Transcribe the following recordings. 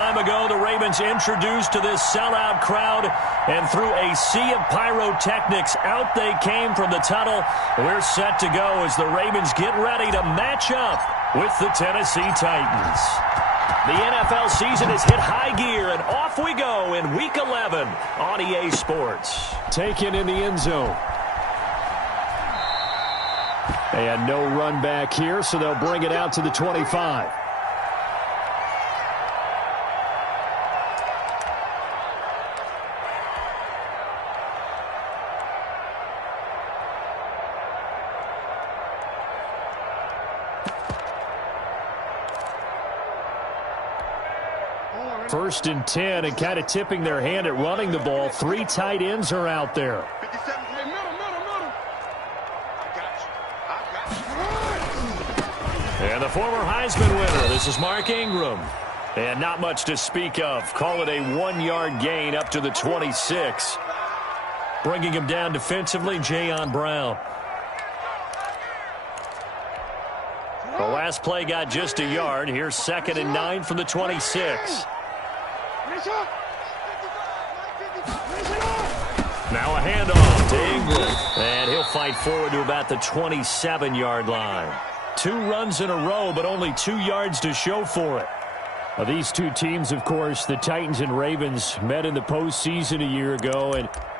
Time ago, the Ravens introduced to this sellout crowd, and through a sea of pyrotechnics, out they came from the tunnel. We're set to go as the Ravens get ready to match up with the Tennessee Titans. The NFL season has hit high gear, and off we go in Week 11 on EA Sports. Taken in the end zone. And no run back here, so they'll bring it out to the 25. First and 10, and kind of tipping their hand at running the ball. 3 tight ends are out there. And the former Heisman winner, this is Mark Ingram. And not much to speak of. Call it a 1-yard gain up to the 26. Bringing him down defensively, Jayon Brown. The last play got just a yard. Here's 2nd and 9 from the 26. Now a handoff to Ingram. And he'll fight forward to about the 27-yard line. 2 runs in a row, but only 2 yards to show for it. Now, these two teams, of course, the Titans and Ravens, met in the postseason a year ago.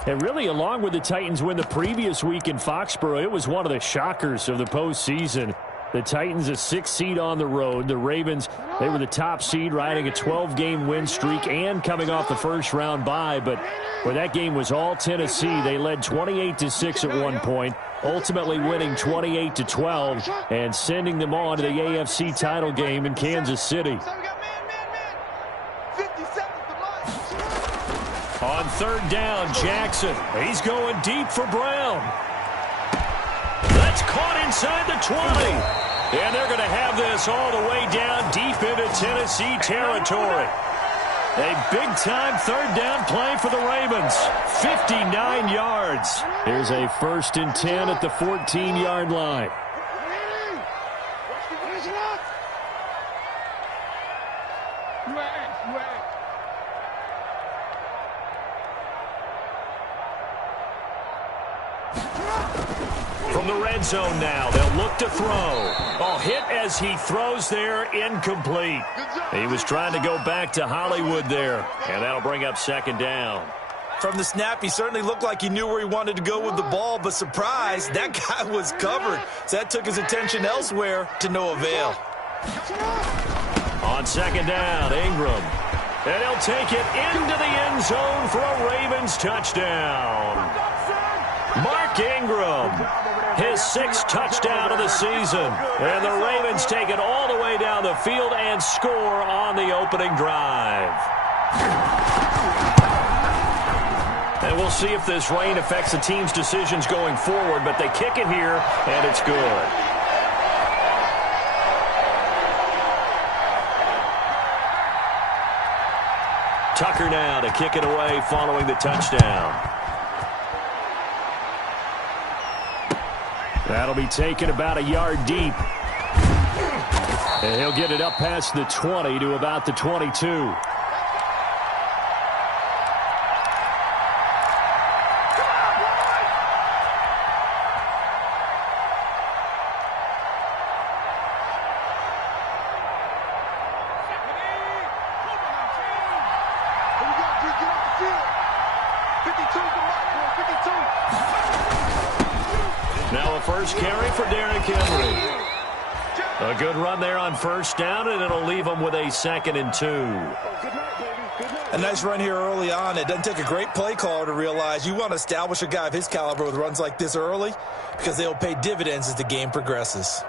And really, along with the Titans win the previous week in Foxborough, it was one of the shockers of the postseason. The Titans a 6th seed on the road. The Ravens, they were the top seed, riding a 12-game win streak and coming off the first-round bye. But where that game was all Tennessee, they led 28-6 at one point, ultimately winning 28-12 and sending them on to the AFC title game in Kansas City. On 3rd down, Jackson. He's going deep for Brown. That's caught inside the 20. And they're going to have this all the way down deep into Tennessee territory. A big-time 3rd down play for the Ravens. 59 yards. Here's a 1st and 10 at the 14-yard line. From the red zone now, they'll look to throw. Oh, hit as he throws there, incomplete. He was trying to go back to Hollywood there, and that'll bring up 2nd down. From the snap, he certainly looked like he knew where he wanted to go with the ball, but surprise, that guy was covered. So that took his attention elsewhere to no avail. On 2nd down, Ingram. And he'll take it into the end zone for a Ravens touchdown. Mark Ingram, his 6th touchdown of the season. And the Ravens take it all the way down the field and score on the opening drive. And we'll see if this rain affects the team's decisions going forward, but they kick it here, and it's good. Tucker now to kick it away following the touchdown. That'll be taken about a yard deep. And he'll get it up past the 20 to about the 22. Now a first carry for Derrick Henry. A good run there on 1st down, and it'll leave them with a 2nd and 2. A nice run here early on. It doesn't take a great play caller to realize you want to establish a guy of his caliber with runs like this early because they'll pay dividends as the game progresses.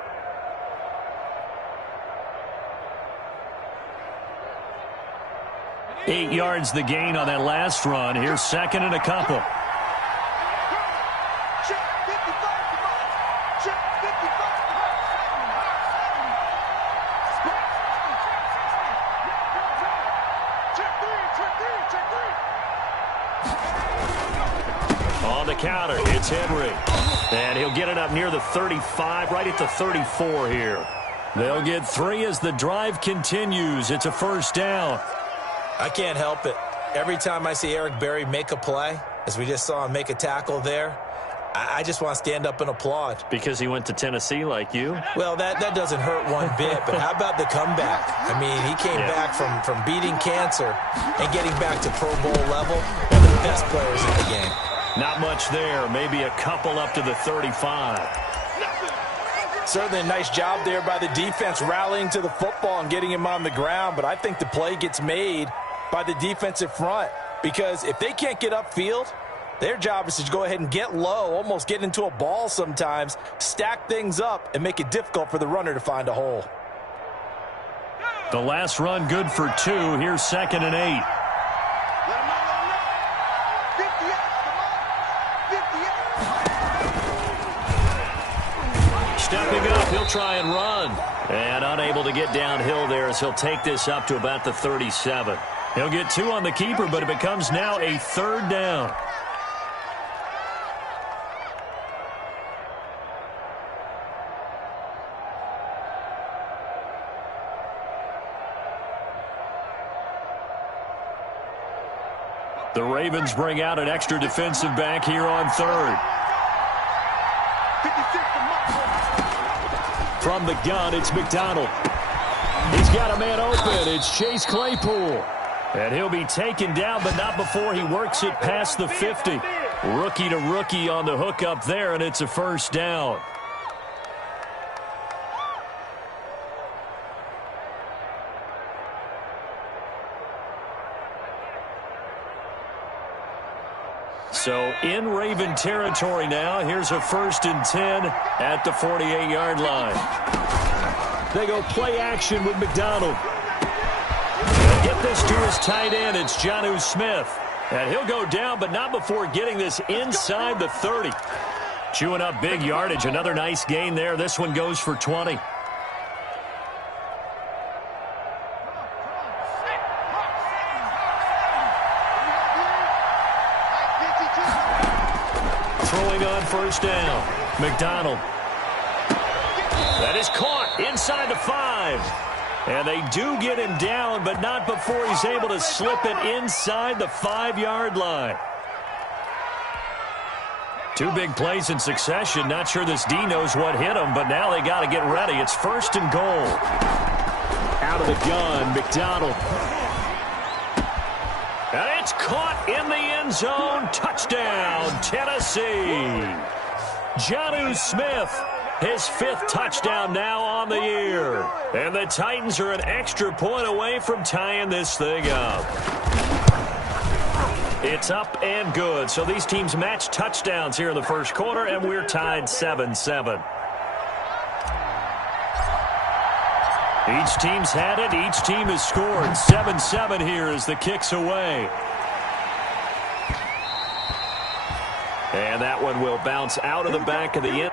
Eight yards the gain on that last run. Here's 2nd and a couple. On the counter, it's Henry. And he'll get it up near the 35, right at the 34 here. They'll get 3 as the drive continues. It's a 1st down. I can't help it. Every time I see Eric Berry make a play, as we just saw him make a tackle there, I just want to stand up and applaud. Because he went to Tennessee like you? Well, that doesn't hurt one bit, but how about the comeback? I mean, he came back from beating cancer and getting back to Pro Bowl level, one of the best players in the game. Not much there, maybe a couple up to the 35. Certainly a nice job there by the defense rallying to the football and getting him on the ground, but I think the play gets made by the defensive front because if they can't get upfield, their job is to go ahead and get low, almost get into a ball sometimes, stack things up, and make it difficult for the runner to find a hole. The last run good for 2. Here's 2nd and 8. Stepping up, he'll try and run. And unable to get downhill there as he'll take this up to about the 37. He'll get 2 on the keeper, but it becomes now a 3rd down. The Ravens bring out an extra defensive back here on 3rd. From the gun, it's McDonald. He's got a man open. It's Chase Claypool. And he'll be taken down, but not before he works it past the 50. Rookie to rookie on the hook up there, and it's a 1st down. So in Raven territory now. Here's a 1st and 10 at the 48-yard line. They go play action with McDonald. They'll get this to his tight end. It's Jonnu Smith. And he'll go down, but not before getting this inside the 30. Chewing up big yardage. Another nice gain there. This one goes for 20. Throwing on 1st down. McDonald. That is caught inside the 5. And they do get him down, but not before he's able to slip it inside the 5-yard line. 2 big plays in succession. Not sure this D knows what hit him, but now they got to get ready. It's 1st and goal. Out of the gun, McDonald. And it's caught in the end zone. Touchdown, Tennessee. Jonnu Smith, his 5th touchdown now on the year. And the Titans are an extra point away from tying this thing up. It's up and good. So these teams match touchdowns here in the 1st quarter, and we're tied 7-7. Each team's had it. Each team has scored. 7-7 here as the kick's away. And that one will bounce out of the back of the end.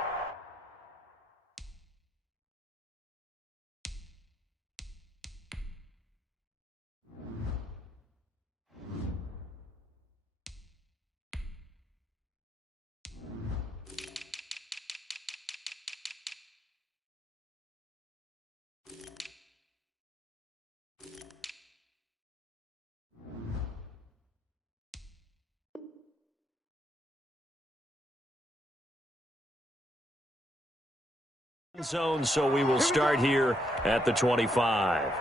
Zone, so we will start here at the 25.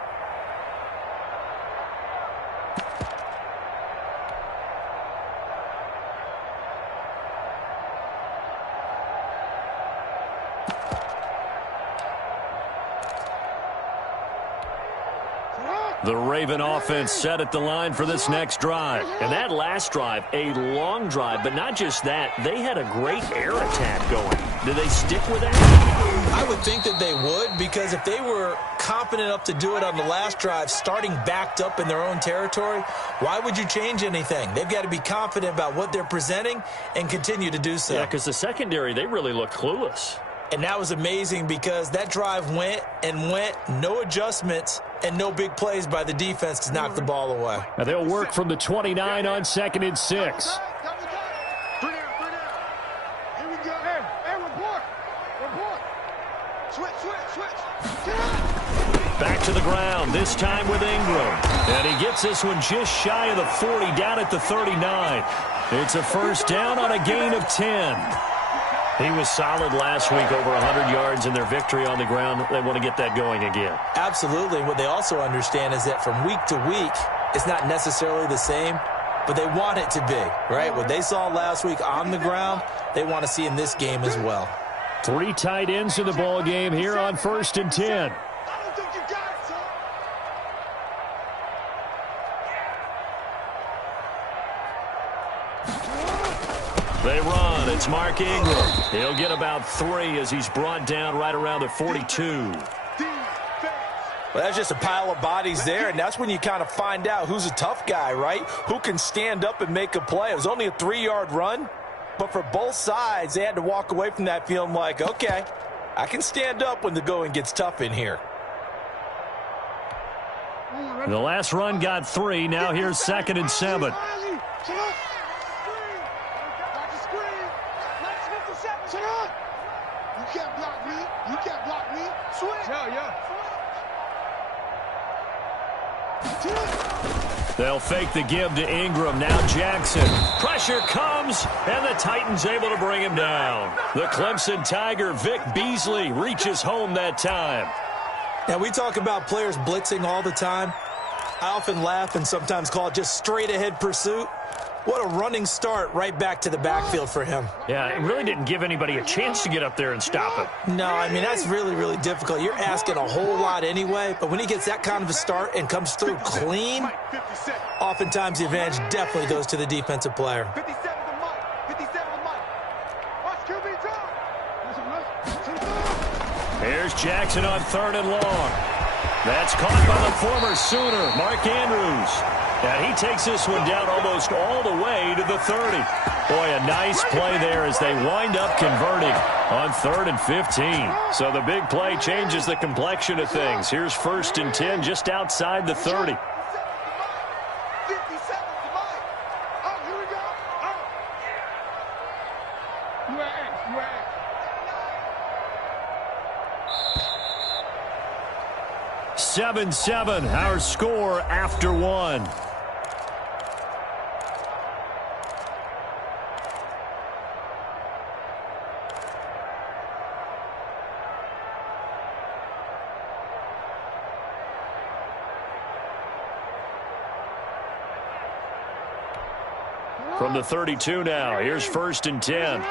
The Raven offense set at the line for this next drive. And that last drive, a long drive, but not just that. They had a great air attack going. Do they stick with that? I would think that they would, because if they were confident enough to do it on the last drive, starting backed up in their own territory, why would you change anything? They've got to be confident about what they're presenting and continue to do so. Yeah, because the secondary, they really looked clueless. And that was amazing because that drive went and went, no adjustments, and no big plays by the defense to knock the ball away. Now they'll work from the 29 on 2nd and 6. Back to the ground, this time with Ingram. And he gets this one just shy of the 40, down at the 39. It's a first down on a gain of 10. He was solid last week, over 100 yards in their victory on the ground. They want to get that going again. Absolutely. What they also understand is that from week to week, it's not necessarily the same, but they want it to be, right? What they saw last week on the ground, they want to see in this game as well. 3 tight ends in the ball game here on 1st and 10. They run. It's Mark Ingram. He'll get about 3 as he's brought down right around the 42. Well, that's just a pile of bodies there, and that's when you kind of find out who's a tough guy, right? Who can stand up and make a play. It was only a 3-yard run, but for both sides, they had to walk away from that feeling like, okay, I can stand up when the going gets tough in here. The last run got 3. Now here's 2nd and 7. They'll fake the give to Ingram. Now Jackson. Pressure comes, and the Titans able to bring him down. The Clemson Tiger, Vic Beasley, reaches home that time. Now, we talk about players blitzing all the time. I often laugh and sometimes call it just straight-ahead pursuit. What a running start right back to the backfield for him. Yeah, it really didn't give anybody a chance to get up there and stop it. No, I mean, that's really, really difficult. You're asking a whole lot anyway, but when he gets that kind of a start and comes through clean, oftentimes the advantage definitely goes to the defensive player. Here's Jackson on 3rd and long. That's caught by the former Sooner, Mark Andrews. And he takes this one down almost all the way to the 30. Boy, a nice play there as they wind up converting on 3rd and 15. So the big play changes the complexion of things. Here's 1st and 10 just outside the 30. Seven, our score after 1. From the 32 now, here's 1st and 10.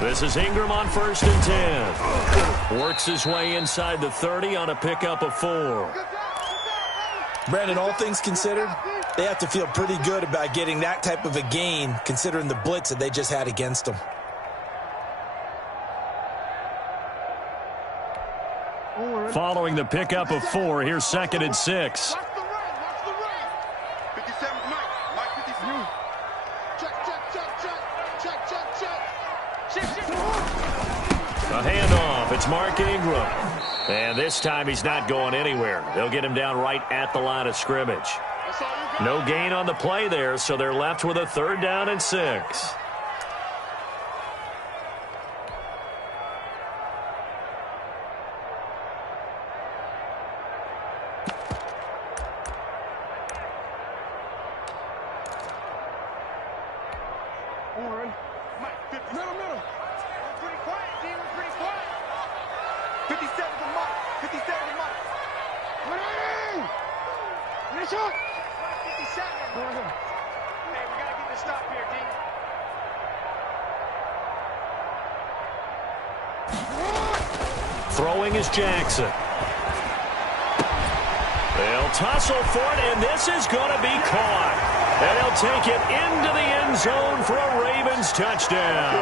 This is Ingram on 1st and 10. Works his way inside the 30 on a pickup of 4. Brandon, all things considered, they have to feel pretty good about getting that type of a gain considering the blitz that they just had against them. Following the pickup of 4, here's 2nd and 6. A handoff. It's Mark Ingram. And this time he's not going anywhere. They'll get him down right at the line of scrimmage. No gain on the play there, so they're left with a 3rd down and 6. Throwing is Jackson. They'll tussle for it, and this is going to be caught. And they'll take it into the end zone for a Ravens touchdown.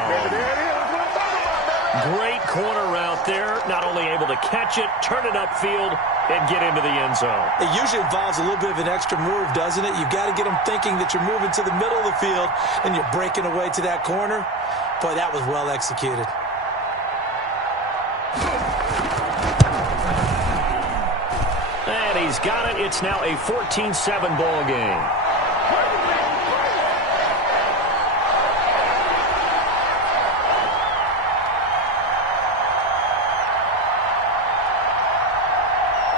Great corner route there. Not only able to catch it, turn it upfield, and get into the end zone. It usually involves a little bit of an extra move, doesn't it? You've got to get them thinking that you're moving to the middle of the field, and you're breaking away to that corner. Boy, that was well executed. And he's got it. It's now a 14-7 ball game.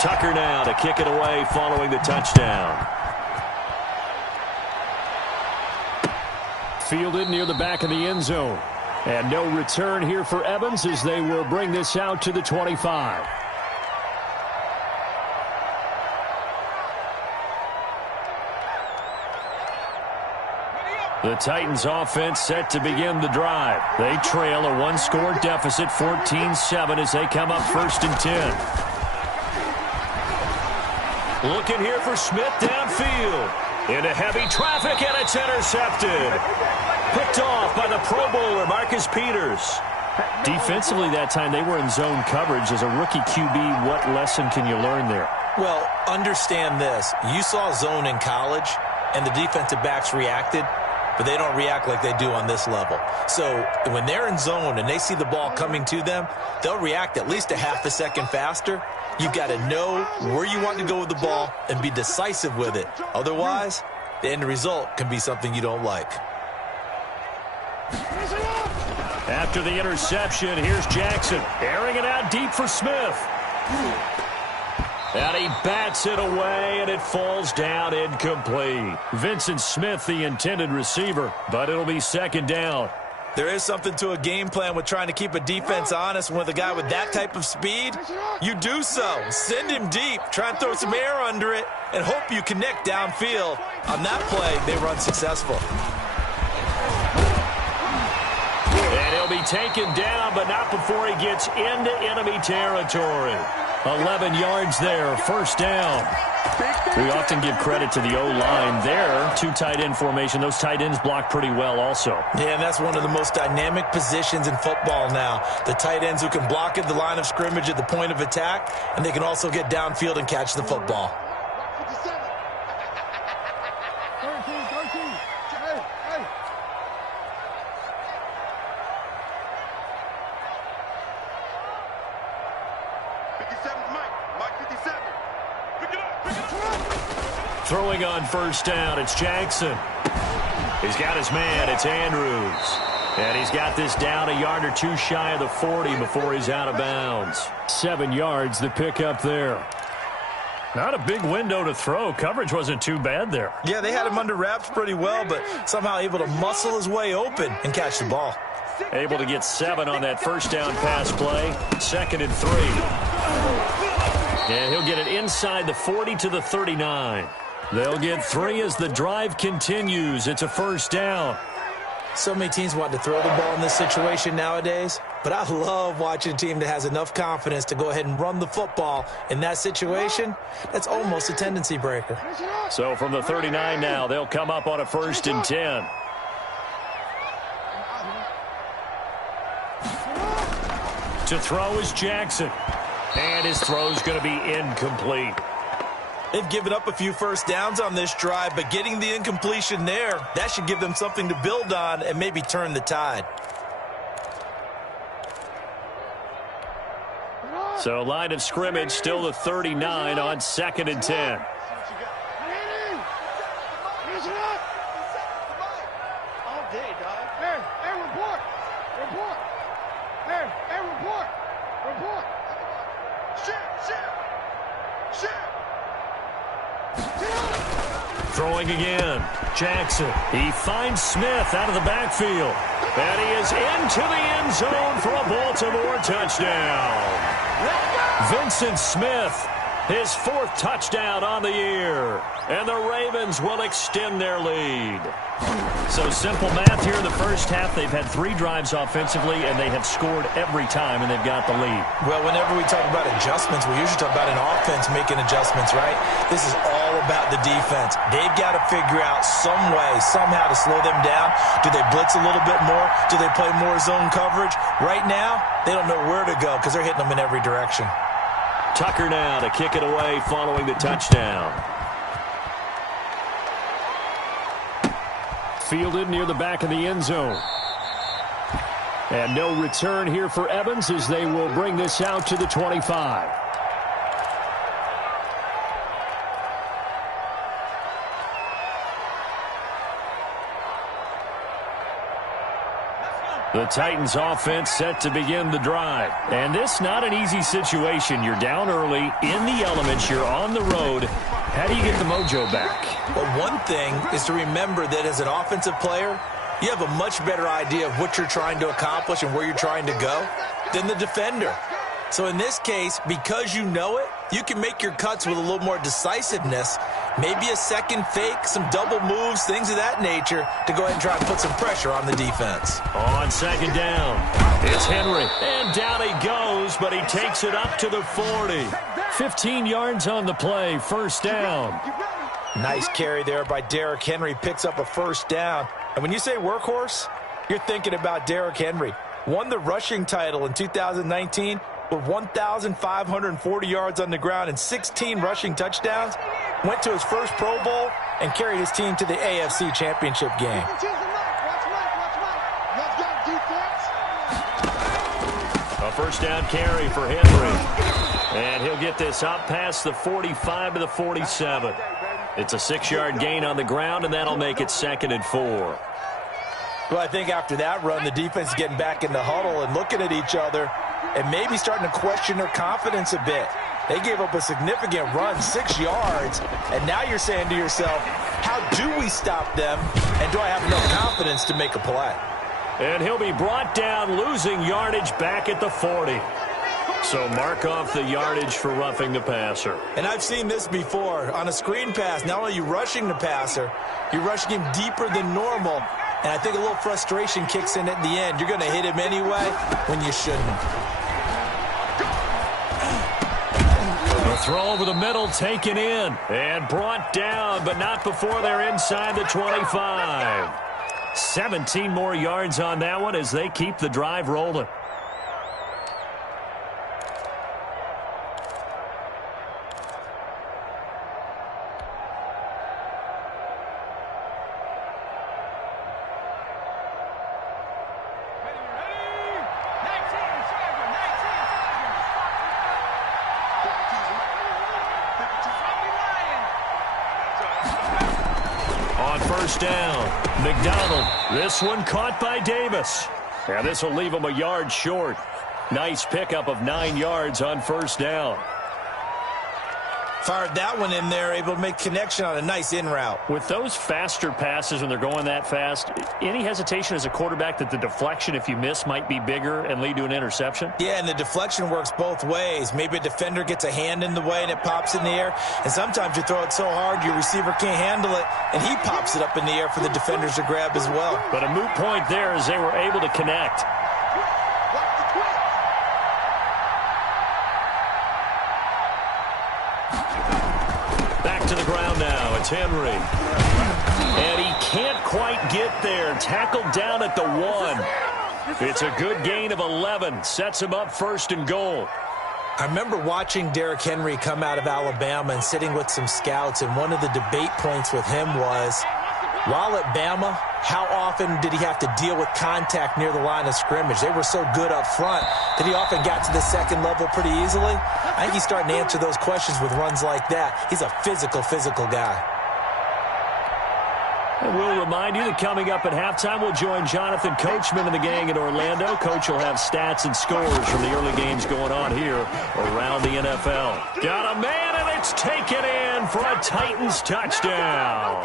Tucker now to kick it away following the touchdown. Fielded near the back of the end zone. And no return here for Evans as they will bring this out to the 25. The Titans offense set to begin the drive. They trail a one-score deficit, 14-7, as they come up 1st and 10. Looking here for Smith downfield. Into heavy traffic, and it's intercepted. Picked off by the Pro Bowler, Marcus Peters. Defensively that time, they were in zone coverage. As a rookie QB, what lesson can you learn there? Well, understand this. You saw zone in college, and the defensive backs reacted, but they don't react like they do on this level. So when they're in zone and they see the ball coming to them, they'll react at least a half a second faster. You've got to know where you want to go with the ball and be decisive with it. Otherwise, the end result can be something you don't like. After the interception, here's Jackson. Airing it out deep for Smith. And he bats it away, and it falls down incomplete. Vincent Smith, the intended receiver, but it'll be 2nd down. There is something to a game plan with trying to keep a defense honest. With a guy with that type of speed, you do so. Send him deep, try and throw some air under it, and hope you connect downfield. On that play, they run successful. And he'll be taken down, but not before he gets into enemy territory. 11 yards there, 1st down. We often give credit to the O-line there. 2 tight end formation. Those tight ends block pretty well also. Yeah, and that's one of the most dynamic positions in football now. The tight ends who can block at the line of scrimmage at the point of attack, and they can also get downfield and catch the football. Throwing on 1st down, it's Jackson. He's got his man, it's Andrews. And he's got this down a yard or 2 shy of the 40 before he's out of bounds. 7 yards, the pickup there. Not a big window to throw. Coverage wasn't too bad there. Yeah, they had him under wraps pretty well, but somehow able to muscle his way open and catch the ball. Able to get 7 on that 1st down pass play. 2nd and 3. And he'll get it inside the 40 to the 39. They'll get 3 as the drive continues. It's a 1st down. So many teams want to throw the ball in this situation nowadays, but I love watching a team that has enough confidence to go ahead and run the football in that situation. That's almost a tendency breaker. So from the 39 now, they'll come up on a 1st and 10. To throw is Jackson. And his throw's going to be incomplete. They've given up a few 1st downs on this drive, but getting the incompletion there, that should give them something to build on and maybe turn the tide. So line of scrimmage still the 39 on 2nd and 10. Throwing again. Jackson. He finds Smith out of the backfield. And he is into the end zone for a Baltimore touchdown. Vincent Smith, his 4th touchdown on the year. And the Ravens will extend their lead. So simple math here in the 1st half. They've had 3 drives offensively, and they have scored every time, and they've got the lead. Well, whenever we talk about adjustments, we usually talk about an offense making adjustments, right? This is all about the defense. They've got to figure out some way, somehow to slow them down. Do they blitz a little bit more? Do they play more zone coverage? Right now, they don't know where to go because they're hitting them in every direction. Tucker now to kick it away following the touchdown. Fielded near the back of the end zone. And no return here for Evans as they will bring this out to the 25. The Titans offense set to begin the drive. And this not an easy situation. You're down early, in the elements, you're on the road. How do you get the mojo back? Well, one thing is to remember that as an offensive player, you have a much better idea of what you're trying to accomplish and where you're trying to go than the defender. So in this case, because you know it, you can make your cuts with a little more decisiveness, maybe a second fake, some double moves, things of that nature, to go ahead and try and put some pressure on the defense. On second down, it's Henry. And down he goes, but he takes it up to the 40. 15 yards on the play, first down. Nice carry there by Derrick Henry, picks up a first down. And when you say workhorse, you're thinking about Derrick Henry. Won the rushing title in 2019 with 1,540 yards on the ground and 16 rushing touchdowns. Went to his first Pro Bowl and carried his team to the AFC Championship game. A first down carry for Henry. And he'll get this up past the 45 to the 47. It's a 6-yard gain on the ground, and that'll make it 2nd and 4. Well, I think after that run, the defense is getting back in the huddle and looking at each other and maybe starting to question their confidence a bit. They gave up a significant run, 6 yards, and now you're saying to yourself, how do we stop them, and do I have enough confidence to make a play? And he'll be brought down, losing yardage back at the 40. So mark off the yardage for roughing the passer. And I've seen this before. On a screen pass, not only are you rushing the passer, you're rushing him deeper than normal. And I think a little frustration kicks in at the end. You're going to hit him anyway when you shouldn't. The throw over the middle taken in and brought down, but not before they're inside the 25. 17 more yards on that one as they keep the drive rolling. Down. McDonald. This one caught by Davis. And this will leave him a yard short. Nice pickup of 9 yards on first down. Fired that one in there, able to make connection on a nice in route. With those faster passes when they're going that fast, any hesitation as a quarterback that the deflection, if you miss, might be bigger and lead to an interception? Yeah, and the deflection works both ways. Maybe a defender gets a hand in the way and it pops in the air. And sometimes you throw it so hard your receiver can't handle it, and he pops it up in the air for the defenders to grab as well. But a moot point there as they were able to connect. To the ground now. It's Henry. And he can't quite get there. Tackled down at the 1. It's a good gain of 11. Sets him up 1st and goal. I remember watching Derrick Henry come out of Alabama and sitting with some scouts, and one of the debate points with him was, while at Bama, how often did he have to deal with contact near the line of scrimmage? They were so good up front that he often got to the second level pretty easily. I think he's starting to answer those questions with runs like that. He's a physical guy. And we'll remind you that coming up at halftime, we'll join Jonathan Coachman and the gang in Orlando. Coach will have stats and scores from the early games going on here around the NFL. Got a man, and it's taken in for a Titans touchdown.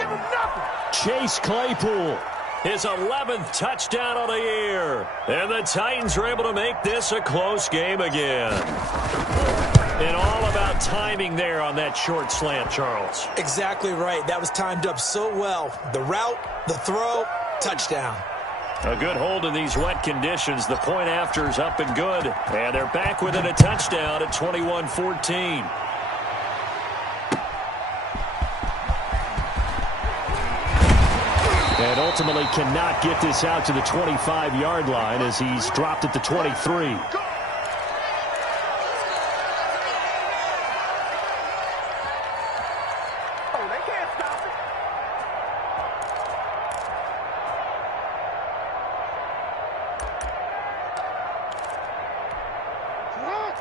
Chase Claypool, his 11th touchdown of the year. And the Titans are able to make this a close game again. And all about timing there on that short slant, Charles. Exactly right. That was timed up so well. The route, the throw, touchdown. A good hold in these wet conditions. The point after is up and good. And they're back within a touchdown at 21-14. And ultimately cannot get this out to the 25-yard line as he's dropped at the 23.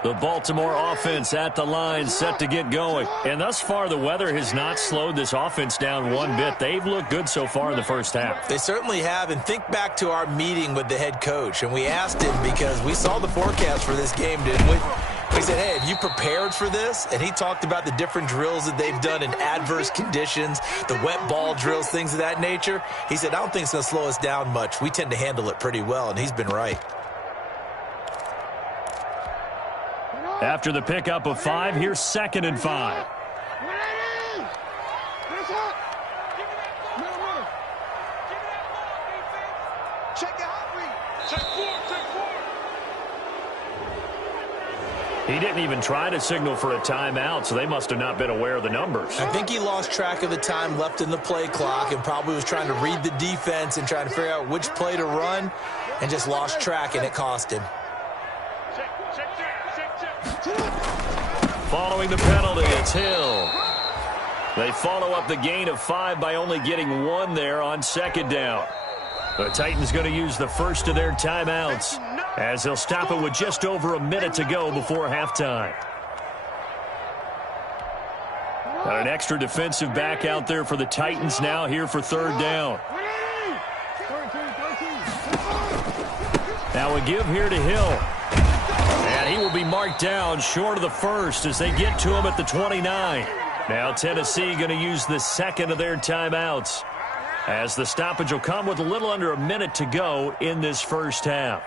The Baltimore offense at the line, set to get going. And thus far, the weather has not slowed this offense down one bit. They've looked good so far in the first half. They certainly have. And think back to our meeting with the head coach. And we asked him, because we saw the forecast for this game, didn't we? We said, hey, have you prepared for this? And he talked about the different drills that they've done in adverse conditions, the wet ball drills, things of that nature. He said, I don't think it's going to slow us down much. We tend to handle it pretty well, and he's been right. After the pickup of 5, here's 2nd and 5. He didn't even try to signal for a timeout, so they must have not been aware of the numbers. I think he lost track of the time left in the play clock and probably was trying to read the defense and trying to figure out which play to run and just lost track, and it cost him. Following the penalty, it's Hill. They follow up the gain of 5 by only getting 1 there on 2nd down. The Titans going to use the first of their timeouts, as they'll stop it with just over a minute to go before halftime. Got an extra defensive back out there for the Titans now here for 3rd down. Now a give here to Hill. And he will be marked down short of the first as they get to him at the 29. Now Tennessee going to use the 2nd of their timeouts, as the stoppage will come with a little under a minute to go in this first half.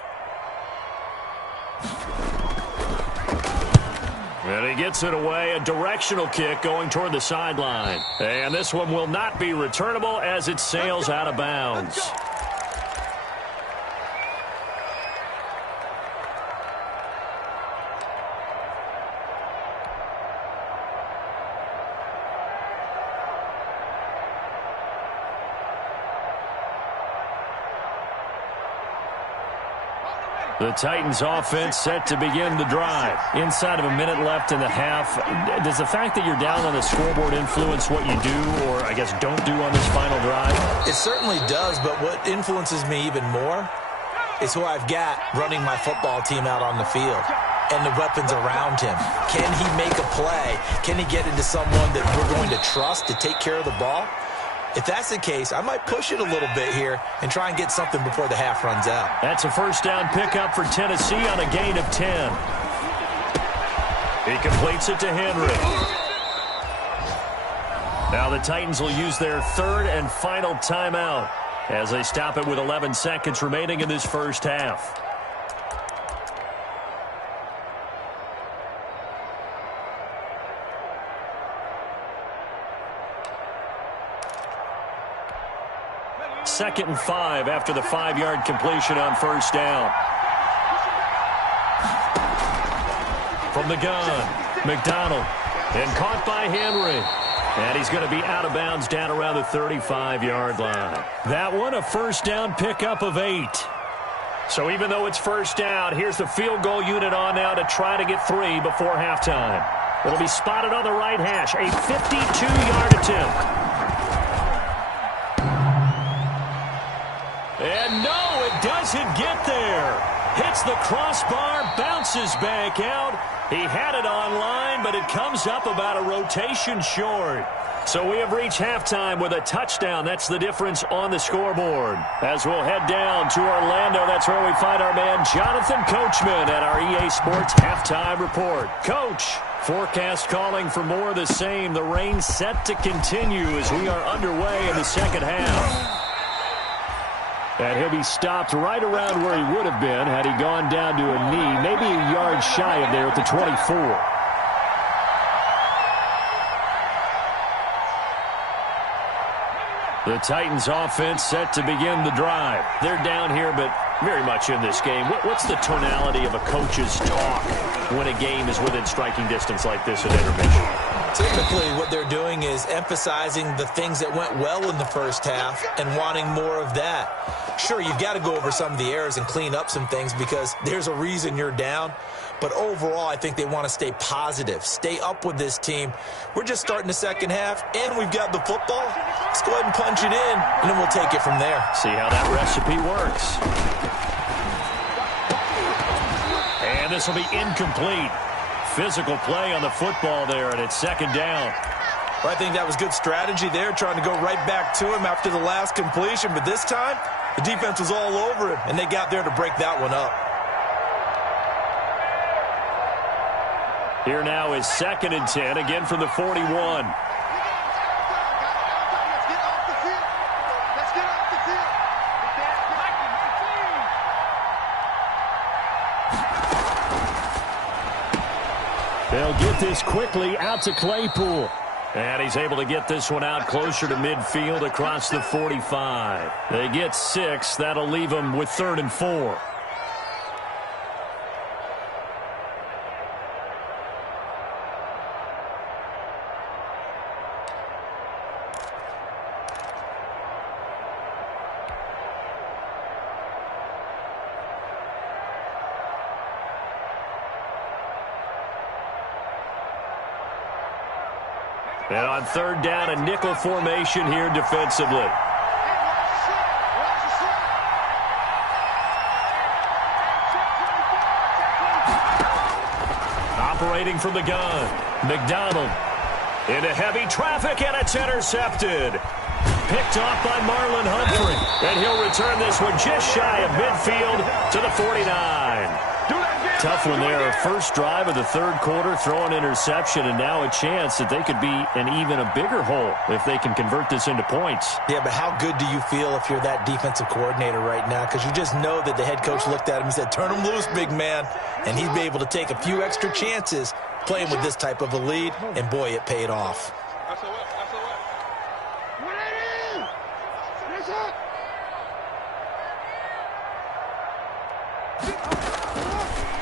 And he gets it away, a directional kick going toward the sideline. And this one will not be returnable as it sails out of bounds. The Titans offense set to begin the drive. Inside of a minute left in the half. Does the fact that you're down on the scoreboard influence what you do, or I guess don't do on this final drive? It certainly does, but what influences me even more is who I've got running my football team out on the field and the weapons around him. Can he make a play? Can he get into someone that we're going to trust to take care of the ball? If that's the case, I might push it a little bit here and try and get something before the half runs out. That's a first down pickup for Tennessee on a gain of 10. He completes it to Henry. Now the Titans will use their 3rd and final timeout as they stop it with 11 seconds remaining in this first half. Second and 5 after the 5-yard completion on first down. From the gun, McDonald, and caught by Henry. And he's going to be out of bounds down around the 35-yard line. That one, a first down pickup of 8. So even though it's first down, here's the field goal unit on now to try to get 3 before halftime. It'll be spotted on the right hash, a 52-yard attempt. And no, it doesn't get there. Hits the crossbar, bounces back out. He had it online, but it comes up about a rotation short. So we have reached halftime with a touchdown. That's the difference on the scoreboard. As we'll head down to Orlando, that's where we find our man Jonathan Coachman at our EA Sports Halftime Report. Coach, forecast calling for more of the same. The rain set to continue as we are underway in the second half. And he'll be stopped right around where he would have been had he gone down to a knee, maybe a yard shy of there at the 24. The Titans offense set to begin the drive. They're down here, but very much in this game. What's the tonality of a coach's talk when a game is within striking distance like this at intermission? Typically, what they're doing is emphasizing the things that went well in the first half and wanting more of that. Sure, you've got to go over some of the errors and clean up some things because there's a reason you're down. But overall, I think they want to stay positive, stay up with this team. We're just starting the second half, and we've got the football. Let's go ahead and punch it in, and then we'll take it from there. See how that recipe works. And this will be incomplete. Physical play on the football there, and it's second down. Well, I think that was good strategy there, trying to go right back to him after the last completion. But this time, the defense was all over him, and they got there to break that one up. Here now is 2nd and 10, again from the 41. They'll get this quickly out to Claypool. And he's able to get this one out closer to midfield across the 45. They get 6. That'll leave them with 3rd and 4. And on 3rd down, a nickel formation here defensively. Operating from the gun, McDonald into heavy traffic, and it's intercepted. Picked off by Marlon Humphrey. And he'll return this one just shy of midfield to the 49. Tough one there. First drive of the 3rd quarter, throw an interception, and now a chance that they could be in even a bigger hole if they can convert this into points. Yeah, but how good do you feel if you're that defensive coordinator right now? Because you just know that the head coach looked at him and said, turn him loose, big man. And he'd be able to take a few extra chances playing with this type of a lead, and boy, it paid off.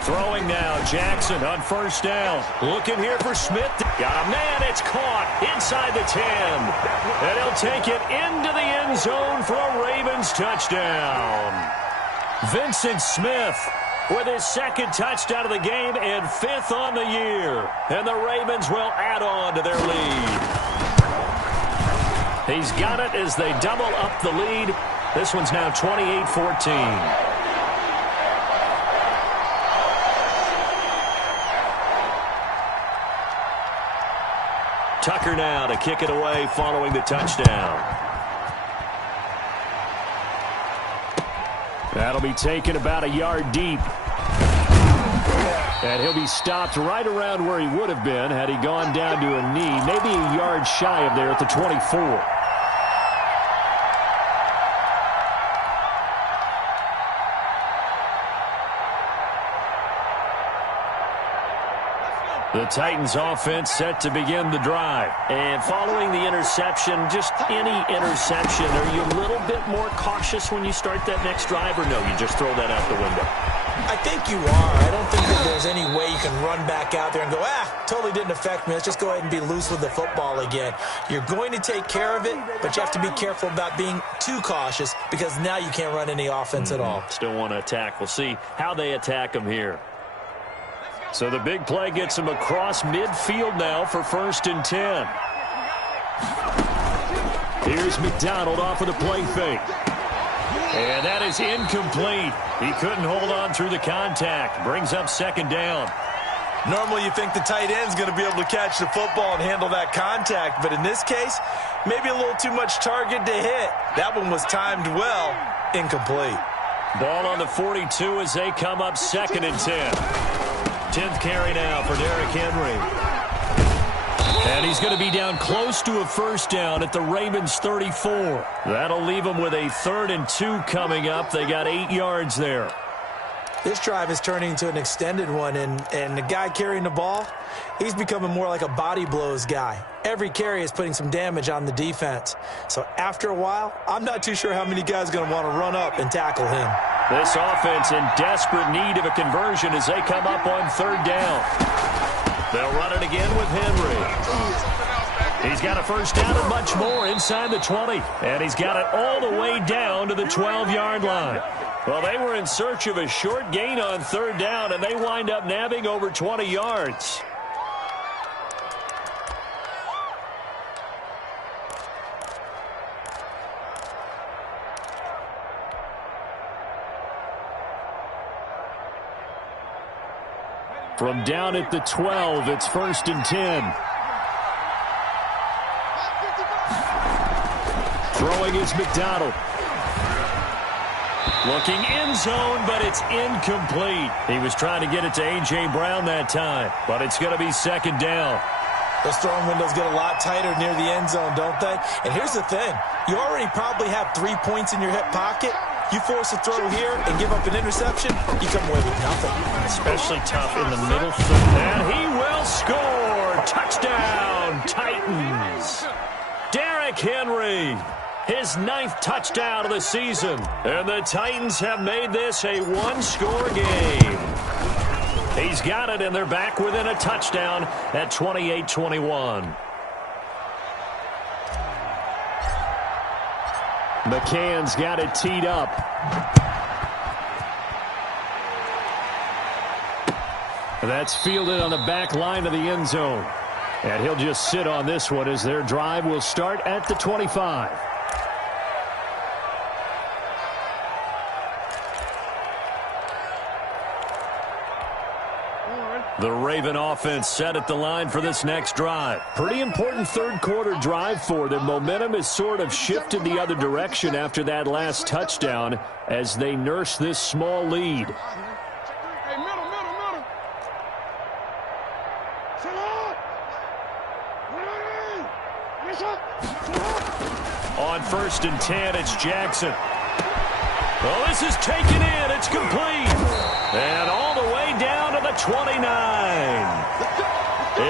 Throwing now, Jackson on 1st down. Looking here for Smith. Got a man, it's caught inside the 10. And he'll take it into the end zone for a Ravens touchdown. Vincent Smith with his 2nd touchdown of the game and 5th on the year. And the Ravens will add on to their lead. He's got it as they double up the lead. This one's now 28-14. Tucker now to kick it away following the touchdown. That'll be taken about a yard deep. And he'll be stopped right around where he would have been had he gone down to a knee, maybe a yard shy of there at the 24. The Titans offense set to begin the drive. And following the interception, just any interception, are you a little bit more cautious when you start that next drive, or no, you just throw that out the window? I think you are. I don't think that there's any way you can run back out there and go, totally didn't affect me. Let's just go ahead and be loose with the football again. You're going to take care of it, but you have to be careful about being too cautious because now you can't run any offense at all. Still want to attack. We'll see how they attack them here. So the big play gets him across midfield now for 1st and 10. Here's McDonald off of the play fake. And that is incomplete. He couldn't hold on through the contact. Brings up 2nd down. Normally you think the tight end's going to be able to catch the football and handle that contact, but in this case, maybe a little too much target to hit. That one was timed well. Incomplete. Ball on the 42 as they come up 2nd and 10. 10th carry now for Derrick Henry. And he's going to be down close to a 1st down at the Ravens 34. That'll leave them with a 3rd and 2 coming up. They got 8 yards there. This drive is turning into an extended one, and the guy carrying the ball, he's becoming more like a body blows guy. Every carry is putting some damage on the defense. So after a while, I'm not too sure how many guys are going to want to run up and tackle him. This offense in desperate need of a conversion as they come up on 3rd down. They'll run it again with Henry. He's got a 1st down and much more inside the 20. And he's got it all the way down to the 12-yard line. Well, they were in search of a short gain on 3rd down, and they wind up nabbing over 20 yards. From down at the 12, it's 1st and 10. Throwing is McDonald. Looking end zone, but it's incomplete. He was trying to get it to A.J. Brown that time, but it's going to be 2nd down. Those throwing windows get a lot tighter near the end zone, don't they? And here's the thing. You already probably have 3 points in your hip pocket. You force a throw here and give up an interception, you come away with nothing. Especially tough in the middle third. And he will score. Touchdown, Titans. Derrick Henry, his 9th touchdown of the season. And the Titans have made this a one-score game. He's got it, and they're back within a touchdown at 28-21. McCann's got it teed up. That's fielded on the back line of the end zone. And he'll just sit on this one as their drive will start at the 25. The Raven offense set at the line for this next drive. Pretty important third-quarter drive for them. Momentum has sort of shifted the other direction after that last touchdown as they nurse this small lead. On 1st and 10, it's Jackson. Well, this is taken in. It's complete. And all the way down to the 29.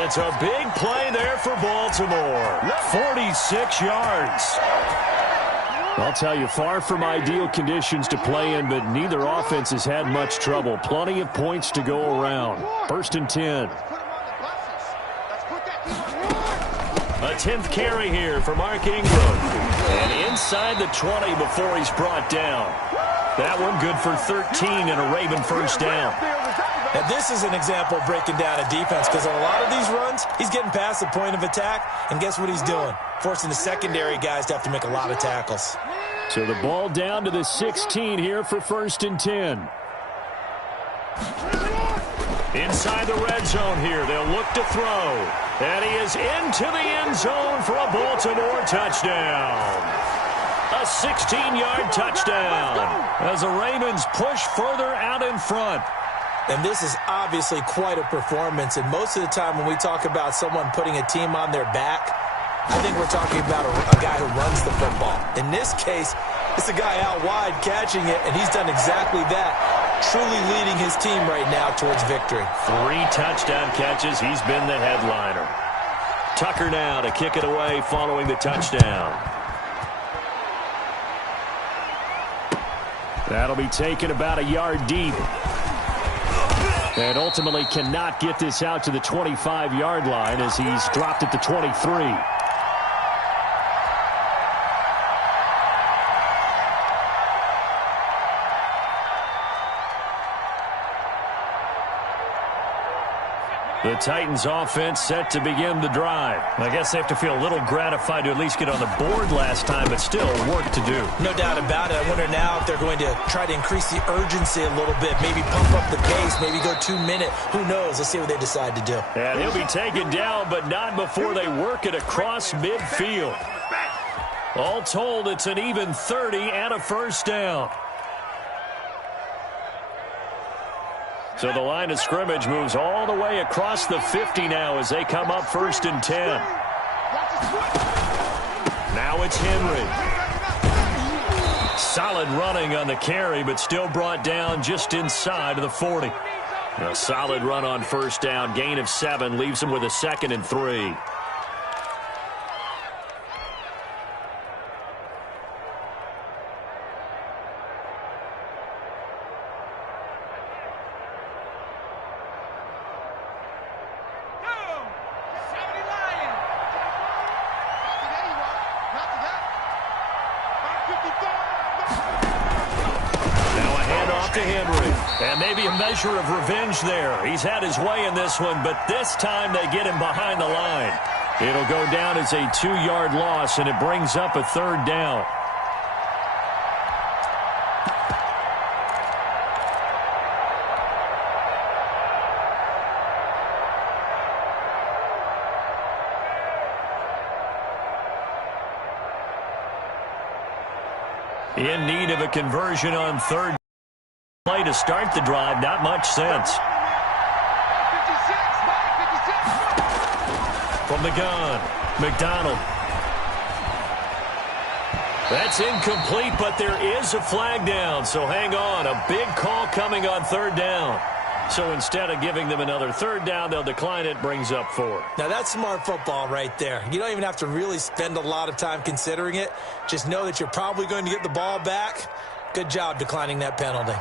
It's a big play there for Baltimore. 46 yards. I'll tell you, far from ideal conditions to play in, but neither offense has had much trouble. Plenty of points to go around. 1st and 10. A 10th carry here for Mark Ingram. And inside the 20 before he's brought down. That one good for 13 and a Raven 1st down. Now, this is an example of breaking down a defense because on a lot of these runs, he's getting past the point of attack, and guess what he's doing? Forcing the secondary guys to have to make a lot of tackles. So the ball down to the 16 here for 1st and 10. Inside the red zone here, they'll look to throw. And he is into the end zone for a Baltimore touchdown. A 16-yard touchdown as the Ravens push further out in front. And this is obviously quite a performance. And most of the time when we talk about someone putting a team on their back, I think we're talking about a guy who runs the football. In this case, it's a guy out wide catching it, and he's done exactly that, truly leading his team right now towards victory. 3 touchdown catches. He's been the headliner. Tucker now to kick it away following the touchdown. That'll be taken about a yard deep. And ultimately cannot get this out to the 25-yard line as he's dropped at the 23. The Titans offense set to begin the drive. I guess they have to feel a little gratified to at least get on the board last time, but still work to do. No doubt about it. I wonder now if they're going to try to increase the urgency a little bit, maybe pump up the pace, maybe go 2-minute. Who knows? Let's see what they decide to do. And he'll be taken down, but not before they work it across midfield. All told, it's an even 30 and a 1st down. So the line of scrimmage moves all the way across the 50 now as they come up 1st and 10. Now it's Henry. Solid running on the carry, but still brought down just inside of the 40. A solid run on 1st down. Gain of 7 leaves him with a 2nd and 3. Measure of revenge there. He's had his way in this one, but this time they get him behind the line. It'll go down as a 2-yard loss, and it brings up a 3rd down. In need of a conversion on third play to start the drive. Not much sense. From the gun, McDonald. That's incomplete, but there is a flag down, so hang on. A big call coming on third down. So instead of giving them another third down, they'll decline it, brings up 4. Now, that's smart football right there. You don't even have to really spend a lot of time considering it. Just know that you're probably going to get the ball back. Good job declining that penalty.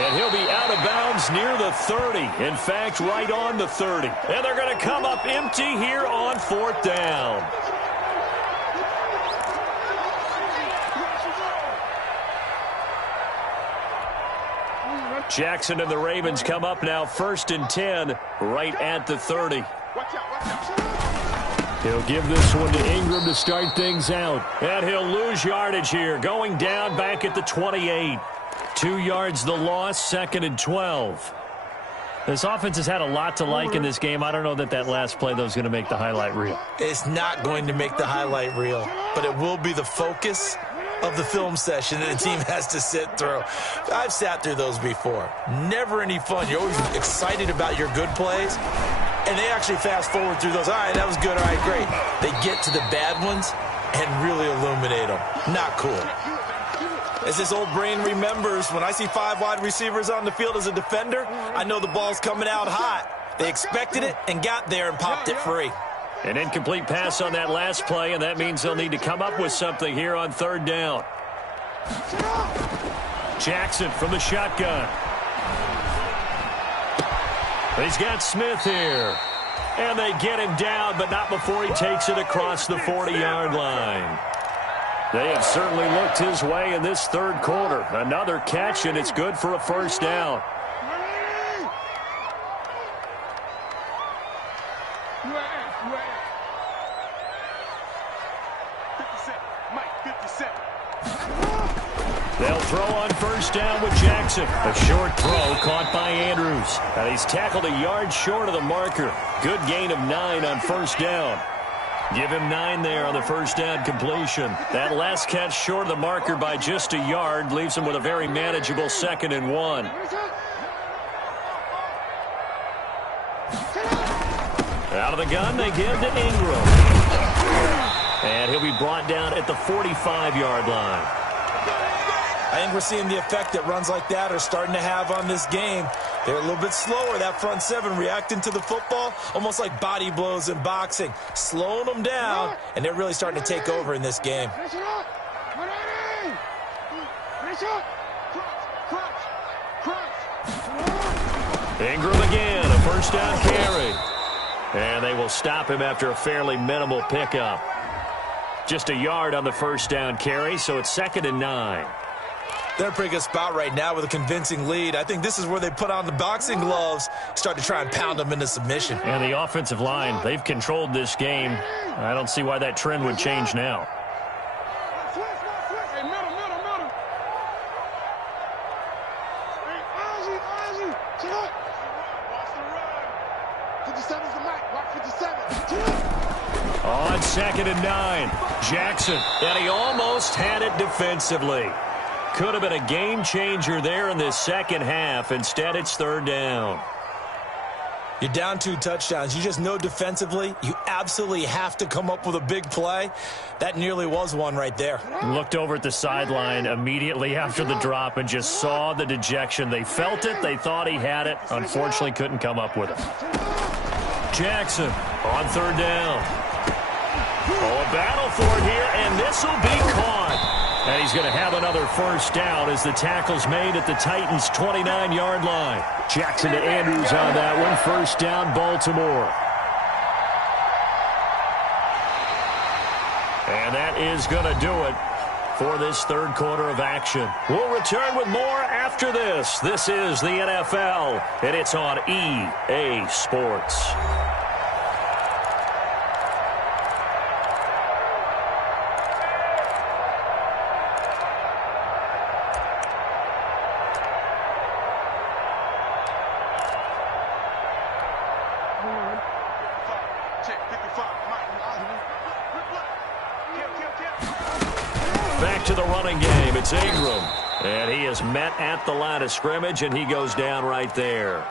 And he'll be out of bounds near the 30. In fact, right on the 30. And they're going to come up empty here on fourth down. Jackson and the Ravens come up now 1st and 10 right at the 30. He'll give this one to Ingram to start things out. And he'll lose yardage here, going down back at the 28. 2 yards the loss, 2nd and 12. This offense has had a lot to like in this game. I don't know that last play, though, is going to make the highlight reel. It's not going to make the highlight reel, but it will be the focus of the film session that the team has to sit through. I've sat through those before. Never any fun. You're always excited about your good plays, and they actually fast forward through those. All right, that was good. All right, great. They get to the bad ones and really illuminate them. Not cool. As this old brain remembers, when I see 5 wide receivers on the field as a defender, I know the ball's coming out hot. They expected it and got there and popped it free. An incomplete pass on that last play, and that means they'll need to come up with something here on third down. Jackson from the shotgun. He's got Smith here. And they get him down, but not before he takes it across the 40-yard line. They have certainly looked his way in this third quarter. Another catch, and it's good for a first down. They'll throw on first down with Jackson. A short throw caught by Andrews. And he's tackled a yard short of the marker. Good gain of 9 on first down. Give him 9 there on the first down completion. That last catch short of the marker by just a yard leaves him with a very manageable 2nd and 1. Out of the gun, they give to Ingram. And he'll be brought down at the 45-yard line. I think we're seeing the effect that runs like that are starting to have on this game. They're a little bit slower, that front 7, reacting to the football, almost like body blows in boxing, slowing them down, and they're really starting to take over in this game. Ingram again, a first down carry. And they will stop him after a fairly minimal pickup. Just a yard on the first down carry, so it's 2nd and 9. They're in a pretty good spot right now with a convincing lead. I think this is where they put on the boxing gloves, start to try and pound them into submission. And the offensive line, they've controlled this game. I don't see why that trend would change now. On 2nd and 9, Jackson, and he almost had it defensively. Could have been a game changer there in this second half. Instead, it's third down. You're down 2 touchdowns. You just know defensively you absolutely have to come up with a big play. That nearly was one right there. Looked over at the sideline immediately after the drop and just saw the dejection. They felt it. They thought he had it. Unfortunately, couldn't come up with it. Jackson on third down. Oh, a battle for it here, and this will be caught. And he's going to have another first down as the tackle's made at the Titans' 29-yard line. Jackson to Andrews on that one. First down, Baltimore. And that is going to do it for this third quarter of action. We'll return with more after this. This is the NFL, and it's on EA Sports. Back to the running game. It's Ingram. And he is met at the line of scrimmage, and he goes down right there.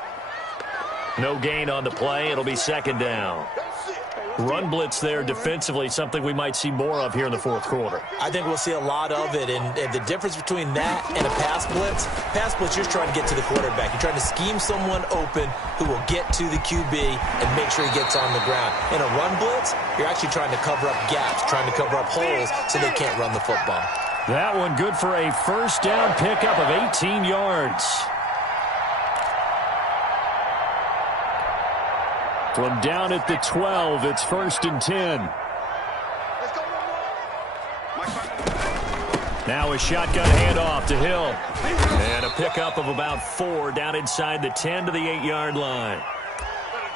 No gain on the play. It'll be second down. Run blitz there defensively, something we might see more of here in the fourth quarter. I think we'll see a lot of it, and the difference between that and a pass blitz, you're just trying to get to the quarterback. You're trying to scheme someone open who will get to the QB and make sure he gets on the ground. In a run blitz, you're actually trying to cover up gaps, trying to cover up holes so they can't run the football. That one good for a first down pickup of 18 yards. From down at the 12, it's 1st and 10. Now a shotgun handoff to Hill. And a pickup of about 4 down inside the 10 to the 8-yard line.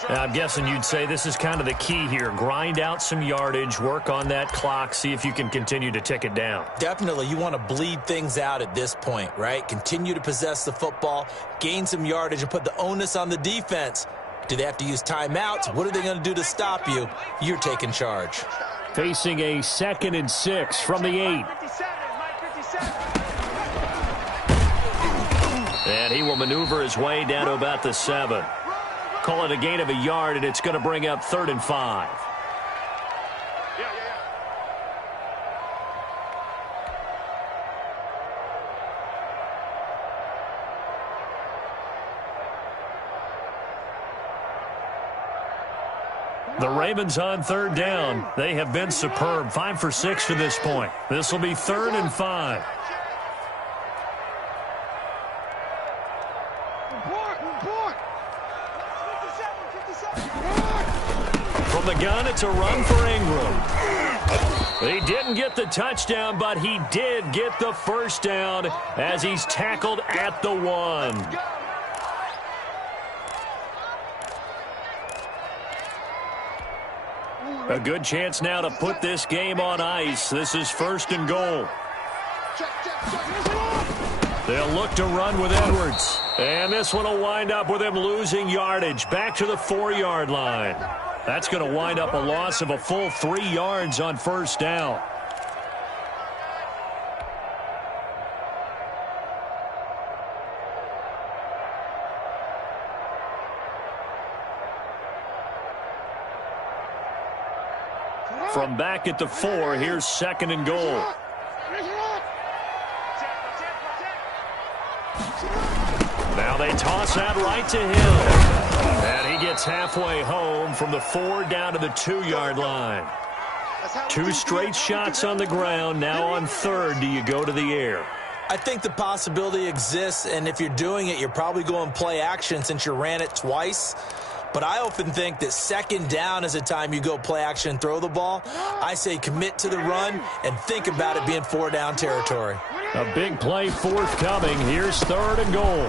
Now, I'm guessing you'd say this is kind of the key here. Grind out some yardage, work on that clock, see if you can continue to tick it down. Definitely. You want to bleed things out at this point, right? Continue to possess the football, gain some yardage, and put the onus on the defense. Do they have to use timeouts? What are they going to do to stop you? You're taking charge. Facing a 2nd and 6 from the 8. And he will maneuver his way down to about the 7. Call it a gain of a yard, and it's going to bring up 3rd and 5. The Ravens on 3rd down. They have been superb. 5 for 6 to this point. This will be 3rd and 5. From the gun, it's a run for Ingram. He didn't get the touchdown, but he did get the first down as he's tackled at the 1. A good chance now to put this game on ice. This is 1st and goal. They'll look to run with Edwards. And this one will wind up with him losing yardage back to the 4-yard line. That's going to wind up a loss of a full 3 yards on 1st down. From back at the 4, here's 2nd and goal. Now they toss that right to Hill. And he gets halfway home from the 4 down to the 2-yard line. 2 straight shots on the ground. Now on 3rd, do you go to the air? I think the possibility exists, and if you're doing it, you're probably going play action since you ran it twice. But I often think that 2nd down is a time you go play action and throw the ball. I say commit to the run and think about it being 4-down territory. A big play forthcoming. Here's 3rd and goal.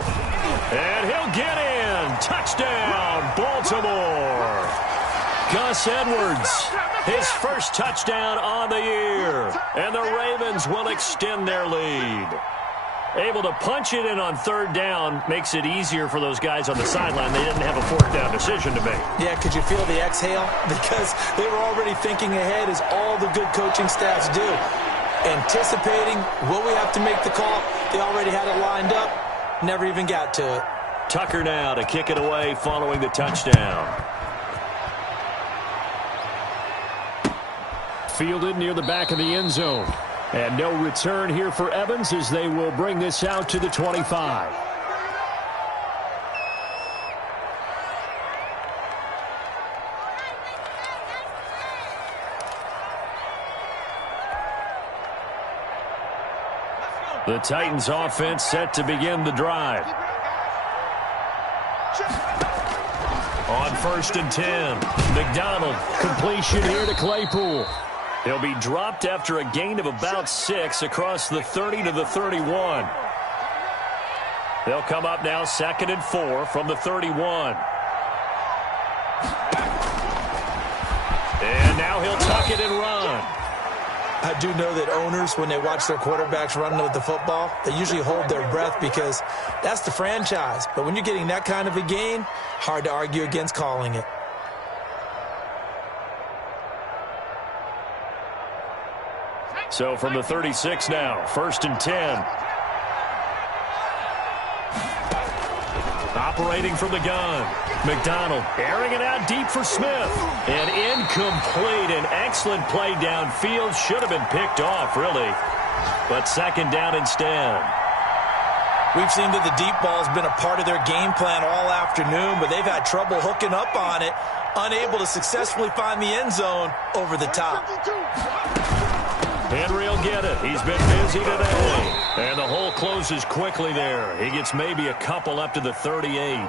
And he'll get in. Touchdown, Baltimore. Gus Edwards, his first touchdown on the year. And the Ravens will extend their lead. Able to punch it in on 3rd down makes it easier for those guys on the sideline. They didn't have a 4th down decision to make. Yeah, could you feel the exhale? Because they were already thinking ahead, as all the good coaching staffs do. Anticipating, will we have to make the call? They already had it lined up. Never even got to it. Tucker now to kick it away following the touchdown. Fielded near the back of the end zone. And no return here for Evans as they will bring this out to the 25. The Titans offense set to begin the drive. On 1st and 10, McDonald, completion here to Claypool. He'll be dropped after a gain of about 6 across the 30 to the 31. They'll come up now 2nd and 4 from the 31. And now he'll tuck it and run. I do know that owners, when they watch their quarterbacks running with the football, they usually hold their breath because that's the franchise. But when you're getting that kind of a gain, hard to argue against calling it. So from the 36 now, 1st and 10. Operating from the gun. McDonald airing it out deep for Smith. And incomplete. An excellent play downfield. Should have been picked off, really. But 2nd down instead. We've seen that the deep ball has been a part of their game plan all afternoon, but they've had trouble hooking up on it, unable to successfully find the end zone over the top. Henry will get it. He's been busy today. And the hole closes quickly there. He gets maybe a couple up to the 38.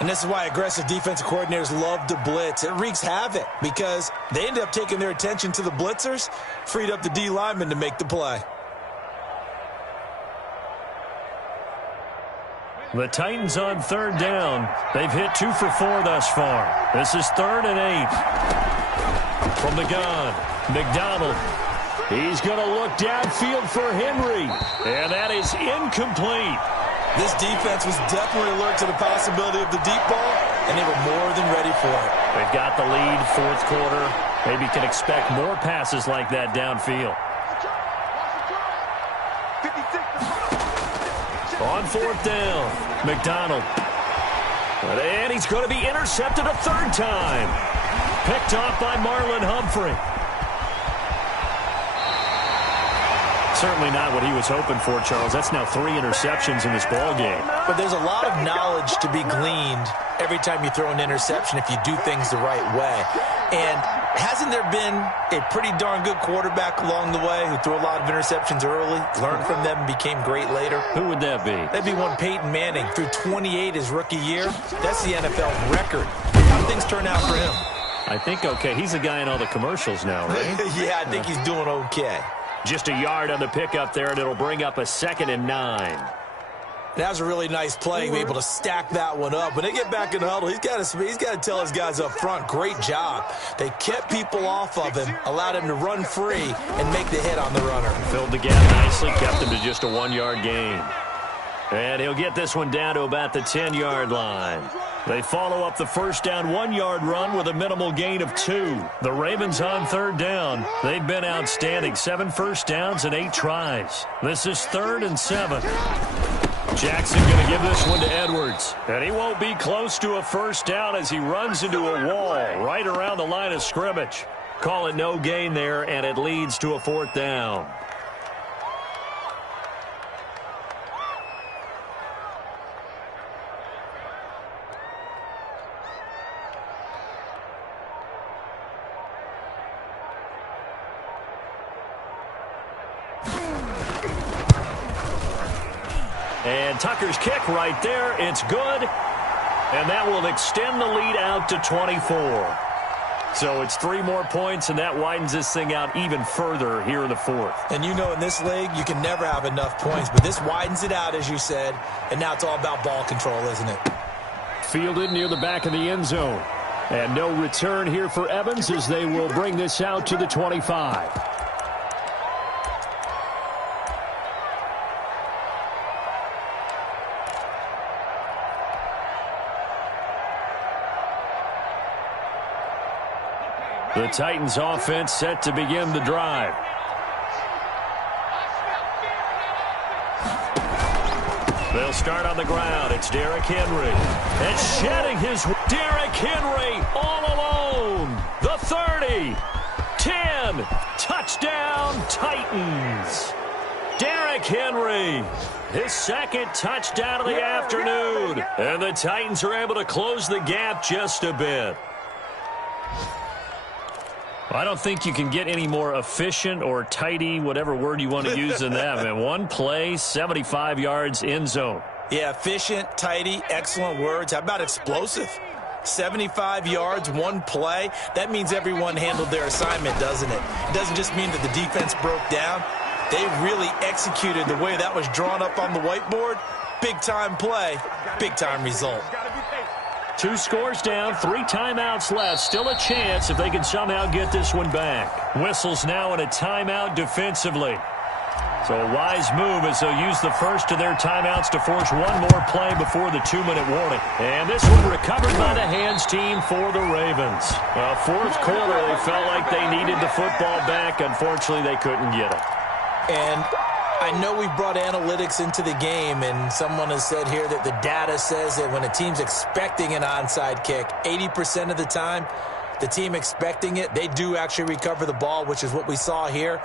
And this is why aggressive defensive coordinators love to blitz. It wreaks havoc because they end up taking their attention to the blitzers, freed up the D lineman to make the play. The Titans on 3rd down. They've hit 2 for 4 thus far. This is 3rd and 8. From the gun, McDonald. He's going to look downfield for Henry. And that is incomplete. This defense was definitely alert to the possibility of the deep ball, and they were more than ready for it. They've got the lead, 4th quarter. Maybe can expect more passes like that downfield. On 4th down, McDonald. And he's going to be intercepted a 3rd time. Picked off by Marlon Humphrey. Certainly not what he was hoping for, Charles. That's now 3 interceptions in this ball game. But there's a lot of knowledge to be gleaned every time you throw an interception if you do things the right way. And hasn't there been a pretty darn good quarterback along the way who threw a lot of interceptions early, learned from them, and became great later? Who would that be? That'd be one Peyton Manning. Threw 28 his rookie year. That's the NFL record. How things turn out for him? I think okay. He's a guy in all the commercials now, right? Yeah, I think he's doing okay. Just a yard on the pickup there, and it'll bring up a 2nd and 9. That was a really nice play, able to stack that one up. When they get back in the huddle, he's got to tell his guys up front, great job. They kept people off of him, allowed him to run free, and make the hit on the runner. Filled the gap nicely, kept him to just a 1-yard gain. And he'll get this one down to about the 10-yard line. They follow up the 1st down 1-yard run with a minimal gain of 2. The Ravens on 3rd down. They've been outstanding. 7 first downs and 8 tries. This is 3rd and 7. Jackson going to give this one to Edwards. And he won't be close to a 1st down as he runs into a wall right around the line of scrimmage. Call it no gain there, and it leads to a 4th down. And Tucker's kick right there. It's good. And that will extend the lead out to 24. So it's 3 more points, and that widens this thing out even further here in the 4th. And you know in this league, you can never have enough points. But this widens it out, as you said. And now it's all about ball control, isn't it? Fielded near the back of the end zone. And no return here for Evans as they will bring this out to the 25. The Titans offense set to begin the drive. They'll start on the ground. It's Derrick Henry. And shedding his... Derrick Henry all alone. The 30. 10. Touchdown, Titans. Derrick Henry. His 2nd touchdown of the afternoon. And the Titans are able to close the gap just a bit. I don't think you can get any more efficient or tidy, whatever word you want to use in that. Man, 1 play, 75 yards, end zone. Yeah, efficient, tidy, excellent words. How about explosive? 75 yards, 1 play. That means everyone handled their assignment, doesn't it? It doesn't just mean that the defense broke down. They really executed the way that was drawn up on the whiteboard. Big-time play, big-time result. 2 scores down, 3 timeouts left. Still a chance if they can somehow get this one back. Whistles now in a timeout defensively. So a wise move as they'll use the first of their timeouts to force one more play before the 2-minute warning. And this one recovered by the hands team for the Ravens. Fourth quarter, they felt like they needed the football back. Unfortunately, they couldn't get it. And I know we brought analytics into the game, and someone has said here that the data says that when a team's expecting an onside kick, 80% of the time, the team expecting it, they do actually recover the ball, which is what we saw here.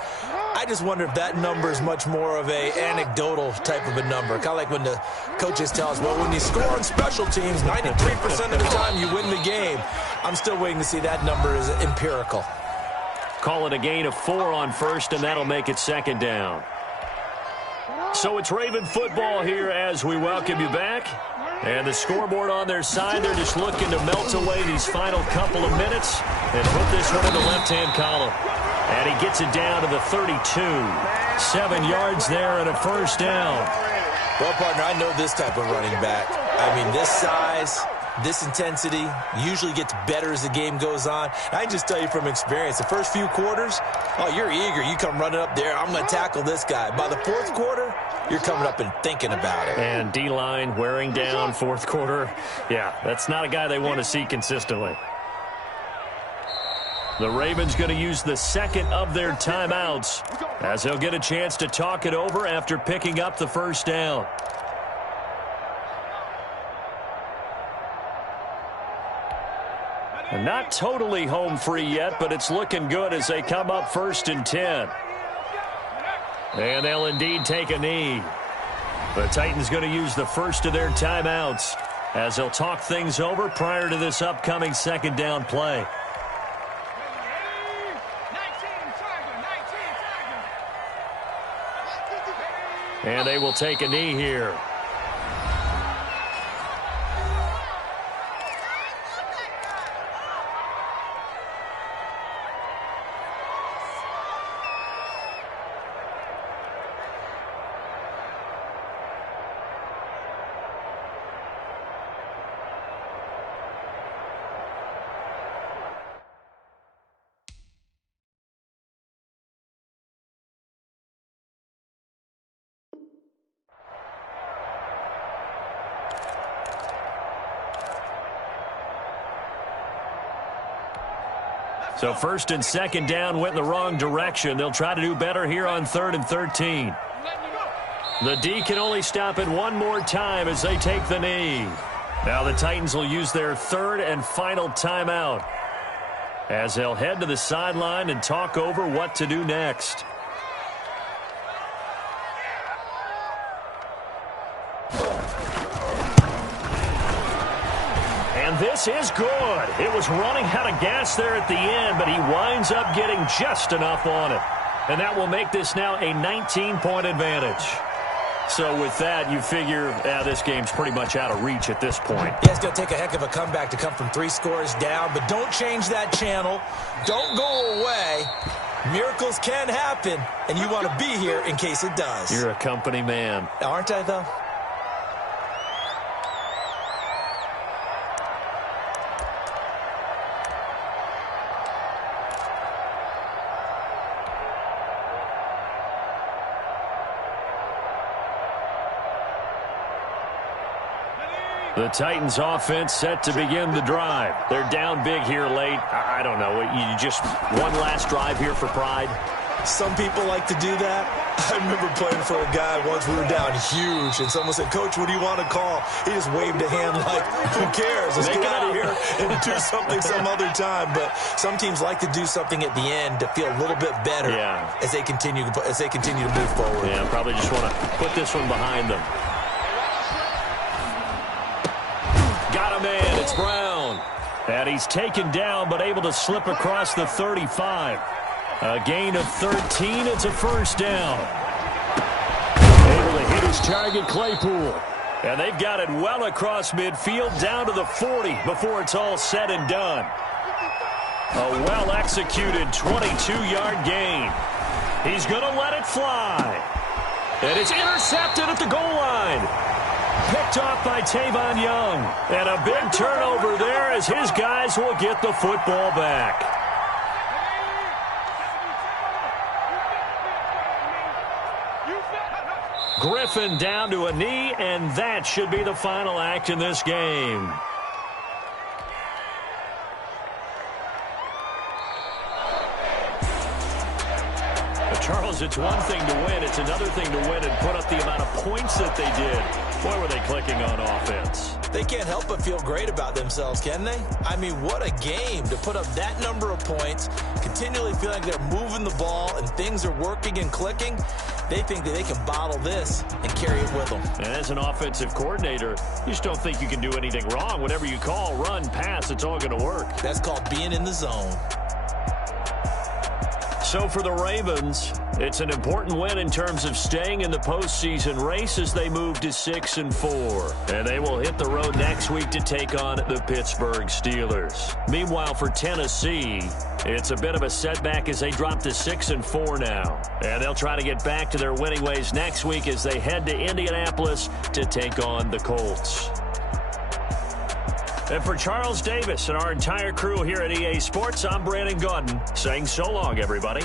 I just wonder if that number is much more of a anecdotal type of a number. Kind of like when the coaches tell us, well, when you score on special teams, 93% of the time you win the game. I'm still waiting to see that number is empirical. Call it a gain of 4 on first, and that'll make it second down. So it's Raven football here as we welcome you back. And the scoreboard on their side, they're just looking to melt away these final couple of minutes and put this one in the left-hand column. And he gets it down to the 32. 7 yards there and a first down. Well, partner, I know this type of running back. I mean, this size, this intensity usually gets better as the game goes on. And I can just tell you from experience, the first few quarters, oh, you're eager. You come running up there, I'm going to tackle this guy. By the fourth quarter, you're coming up and thinking about it. And D-line wearing down fourth quarter. Yeah, that's not a guy they want to see consistently. The Ravens going to use the second of their timeouts as they'll get a chance to talk it over after picking up the first down. And not totally home free yet, but it's looking good as they come up 1st and 10. And they'll indeed take a knee. The Titans going to use the first of their timeouts as they'll talk things over prior to this upcoming second down play. And they will take a knee here. So first and second down went in the wrong direction. They'll try to do better here on 3rd and 13. The D can only stop it one more time as they take the knee. Now the Titans will use their 3rd and final timeout as they'll head to the sideline and talk over what to do next. This is good. It was running out of gas there at the end, but he winds up getting just enough on it. And that will make this now a 19-point advantage. So with that, you figure this game's pretty much out of reach at this point. Yeah, it's going to take a heck of a comeback to come from 3 scores down, but don't change that channel. Don't go away. Miracles can happen, and you want to be here in case it does. You're a company man. Aren't I, though? The Titans offense set to begin the drive. They're down big here late. I don't know. You just one last drive here for pride? Some people like to do that. I remember playing for a guy once. We were down huge, and someone said, "Coach, what do you want to call?" He just waved a hand like, who cares? Let's get out of here and do something some other time. But some teams like to do something at the end to feel a little bit better as they continue to move forward. Yeah, probably just want to put this one behind them. Got a man. It's Brown. And he's taken down but able to slip across the 35. A gain of 13. It's a first down. Able to hit his target, Claypool. And they've got it well across midfield down to the 40 before it's all said and done. A well-executed 22-yard gain. He's going to let it fly. And it's intercepted at the goal line. Picked off by Tavon Young. And a big turnover there as his guys will get the football back. Griffin down to a knee, and that should be the final act in this game. Charles, it's one thing to win. It's another thing to win and put up the amount of points that they did. Boy, were they clicking on offense. They can't help but feel great about themselves, can they? I mean, what a game to put up that number of points, continually feeling like they're moving the ball and things are working and clicking. They think that they can bottle this and carry it with them. And as an offensive coordinator, you just don't think you can do anything wrong. Whatever you call, run, pass, it's all going to work. That's called being in the zone. So for the Ravens, it's an important win in terms of staying in the postseason race as they move to 6-4. And they will hit the road next week to take on the Pittsburgh Steelers. Meanwhile, for Tennessee, it's a bit of a setback as they drop to 6-4 now. And they'll try to get back to their winning ways next week as they head to Indianapolis to take on the Colts. And for Charles Davis and our entire crew here at EA Sports, I'm Brandon Gaudin saying so long, everybody.